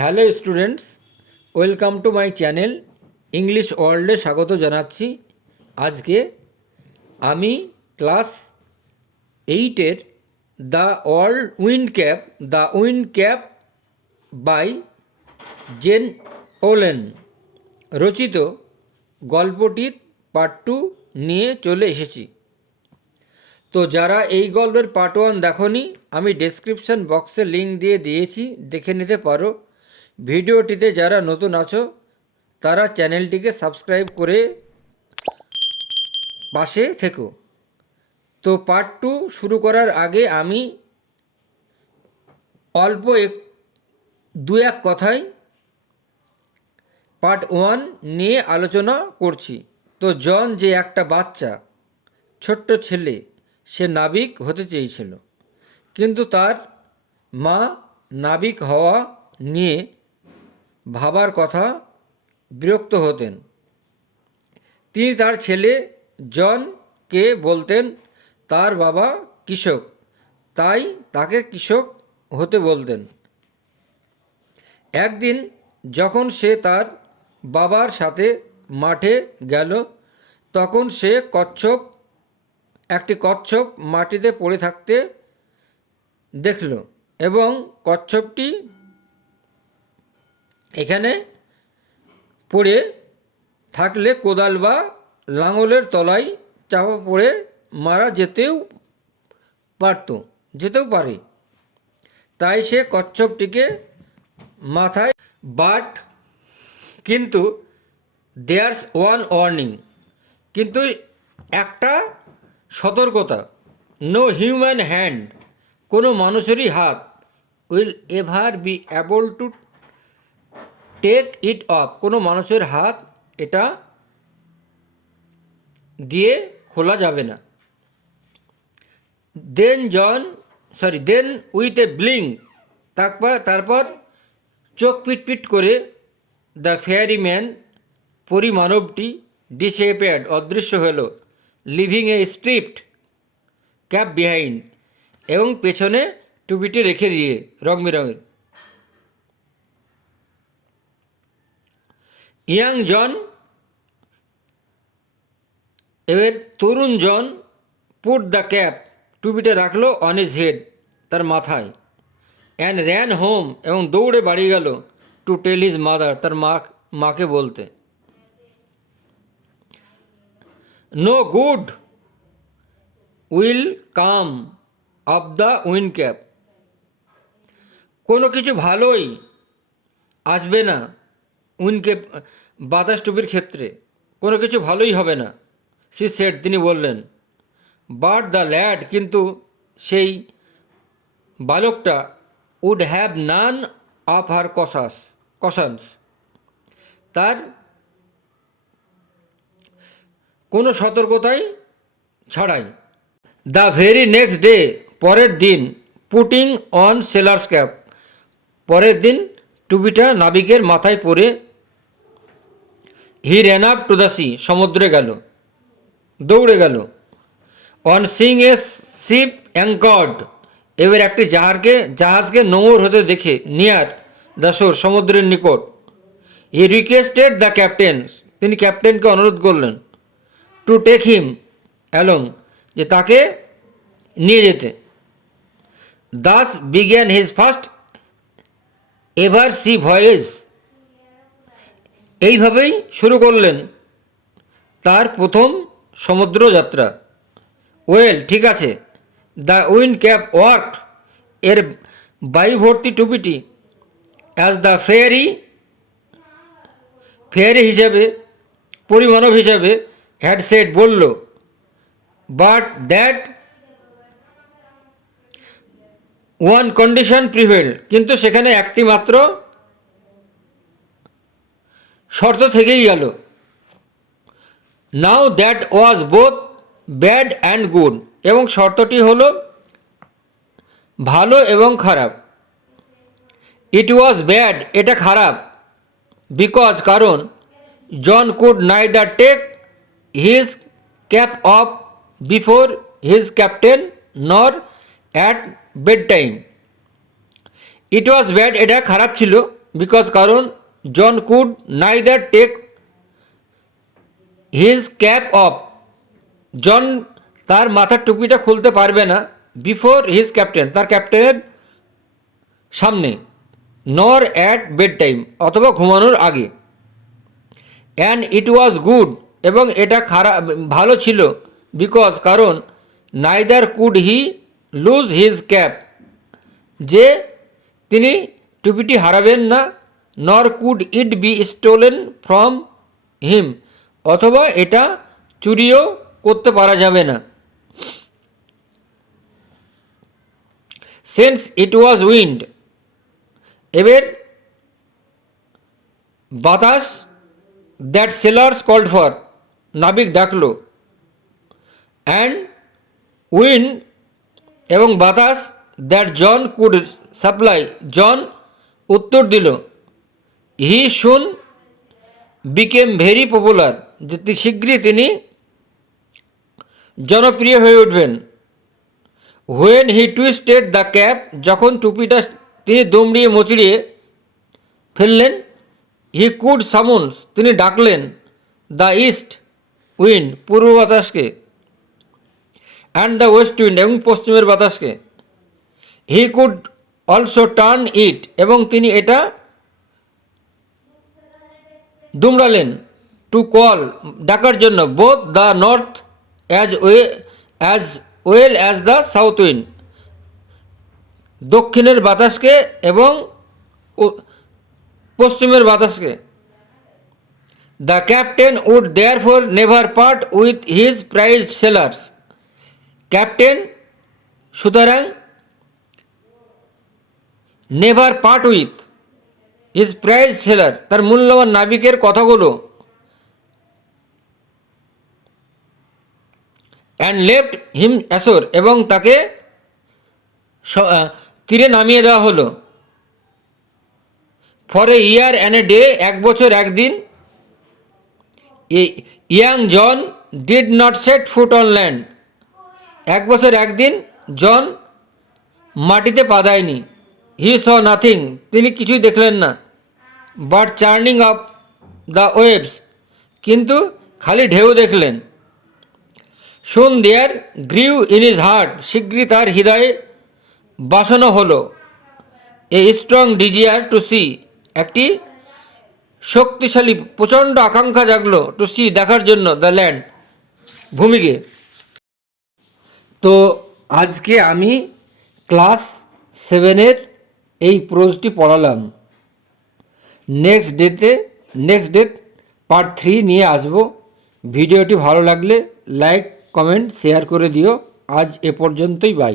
Hello students, welcome to my channel English ওয়ার্ল্ডে স্বাগত জানাচ্ছি। আজকে আমি ক্লাস 8-এর the wind cap by Jane Yolen রচিত গল্পটির পার্ট 2 নিয়ে চলে এসেছি। তো যারা এই গল্পের পার্ট 1 দেখোনি, আমি ডেসক্রিপশন বক্সে লিঙ্ক দিয়ে দিয়েছি, দেখে নিতে পারো। ভিডিওটিতে যারা নতুন আছো তারা চ্যানেলটিকে সাবস্ক্রাইব করে পাশে থেকো। তো পার্ট 2 শুরু করার আগে আমি অল্প দু এক কথায় পার্ট 1 নিয়ে আলোচনা করছি। তো জন যে একটা বাচ্চা ছোট্ট ছেলে, সে নাবিক হতে চেয়েছিল, কিন্তু তার মা নাবিক হওয়া নিয়ে ভাবার কথা বিরক্ত হতেন। তিনি তার ছেলে জনকে বলতেন তার বাবা কৃষক, তাই তাকে কৃষক হতে বলতেন। একদিন যখন সে তার বাবার সাথে মাঠে গেল, তখন সে একটি কচ্ছপ মাটিতে পড়ে থাকতে দেখল, এবং কচ্ছপটি এখানে পড়ে থাকলে কোদাল বা লাঙলের তলায় চাপা পড়ে মারা যেতেও পারে। তাই সে কচ্ছপটিকে মাথায় কিন্তু দেয়ার্স ওয়ান ওয়ার্নিং, কিন্তু একটা সতর্কতা, নো হিউম্যান হ্যান্ড, কোনো মানুষেরই হাত, will ever be able to take it off, কোনো মানুষের হাত এটা দিয়ে খোলা যাবে না। দেন উইথ এ ব্লিং, তারপর চোখ পিটপিট করে দ্য ফেয়ারি ম্যান, পরিমানবটি, ডিসঅ্যাপিয়ার্ড, অদৃশ্য হলো, লিভিং এ স্ট্রিপড ক্যাপ বিহাইন্ড, এবং পেছনে টুপিটি রেখে দিয়ে রং বেরঙের। ইয়াং জন, এবার তরুণ জন, পুট দ্য ক্যাপ, টুপিটা রাখলো অন হিজ হেড, তার মাথায়, অ্যান্ড র্যান হোম, এবং দৌড়ে বাড়ি গেল, টু টেল হিজ মাদার, তার মাকে বলতে। No good will come of the wind cap, কোনো কিছু ভালোই আসবে না উইন্ড ক্যাপ বাতাস টুপির ক্ষেত্রে, কোনো কিছু ভালোই হবে না। সি সেড, তিনি বললেন। বাট দ্য ল্যাড, কিন্তু সেই বালকটা, would have none of her cautions, তার কোনো সতর্কতাই ছাড়াই, দ্য ভেরি নেক্সট ডে, পরের দিন, পুটিং অন সেলার্স ক্যাপ, পরের দিন টুপিটা নাবিকের মাথায় পরে, he ran up to the sea, সমুদ্রে গেল, দৌড়ে গেল। On Singh a ship anchored, এবার একটি জাহাজকে নোঙর হতে দেখে, নিয়ার দ্য শোর, সমুদ্রের নিকট, হি রিকোয়েস্টেড দ্য ক্যাপ্টেন, তিনি ক্যাপ্টেনকে অনুরোধ করলেন, টু টেক হিম অ্যালং, যে তাকে নিয়ে যেতে। Das began his first ever C voice, এইভাবেই শুরু করলেন তার প্রথম সমুদ্র যাত্রা। ওয়েল, ঠিক আছে, দ্য উইন্ড ক্যাপ ওয়ার্কড, এর বায়ু ভর্তি টুপিটি, অ্যাজ দ্য ফেয়ারি হিসাবে, পরিমানব হিসাবে, হ্যাড সেড, বলল। But that one condition prevail, কিন্তু সেখানে একটি মাত্র শর্ত থেকেই গেল। Now that was both bad and good, এবং শর্তটি হলো ভালো এবং খারাপ। ইট ওয়াজ ব্যাড, এটা খারাপ, বিকজ, কারণ, John could neither take his cap off before his captain nor at bed time. It was bad, এটা খারাপ ছিল, বিকজ কারণ John could neither take his cap off, John তার মাথার টুপিটা খুলতে পারবে না বিফোর হিজ ক্যাপ্টেন, তার ক্যাপ্টেনের সামনে, নর অ্যাট বেড টাইম, অথবা ঘুমানোর আগে। অ্যান্ড ইট ওয়াজ গুড, এবং এটা ভালো ছিল বিকজ কারণ neither could he loose his cap, যে তিনি টুপিটি হারাবেন না, নর could it be stolen from him, অথবা এটা চুরিও করতে পারা যাবে না। সেন্স ইট ওয়াজ উইন্ড, এবার বাতাস, দ্যাট সেলার্স কল্ড ফর, নাবিক ডাকলো, অ্যান্ড উইন্ড, এবং বাতাস, দ্যাট জন কুড সাপ্লাই, জন উত্তর দিল, হি শুন বিকেম ভেরি পপুলার, যে শীঘ্রই তিনি জনপ্রিয় হয়ে উঠবেন। When he twisted the cap, যখন টুপিটা তিনি দুমড়িয়ে মুচড়িয়ে ফেললেন, হি কুড সামন্স, তিনি ডাকলেন, দ্য ইস্ট উইন্ড, পূর্ব বাতাসকে, অ্যান্ড দ্য ওয়েস্ট উইন্ড, এবং পশ্চিমের বাতাসকে। He could also turn it, এবং তিনি এটা দুমড়ালেন, টু কল, ডাকার জন্য, both the north as well as the south wind, দক্ষিণের বাতাসকে এবং পশ্চিমের বাতাসকে। The captain would therefore never part with his prized sailors, captain সুতরাং never part with his prize sailor, তার মূল্যবান নাবিকের কথাগুলো, অ্যান্ড লেফট হিম অ্যাসোর, এবং তাকে তীরে নামিয়ে দেওয়া হলো। For a year and a day, এক বছর একদিন, young John did not set foot on land, এক বছর একদিন জন মাটিতে পা দেয়নি। হি স নাথিং, তিনি কিছুই দেখলেন না, but churning up the waves, কিন্তু খালি ঢেউ দেখলেন। Soon there grew in his heart, শীঘ্রই তার হৃদয়ে বাসনা হলো, a strong desire to see, একটি শক্তিশালী প্রচণ্ড আকাঙ্ক্ষা জাগলো, টু সি, দেখার জন্য, দ্য ল্যান্ড, ভূমিকে। তো আজকে আমি ক্লাস 7-এর এই প্রোজটি পড়ালাম। নেক্সট ডে পার্ট 3 নিয়ে আসবো। ভিডিওটি ভালো লাগলে লাইক, কমেন্ট, শেয়ার করে দিও। আজ এ পর্যন্তই, বাই।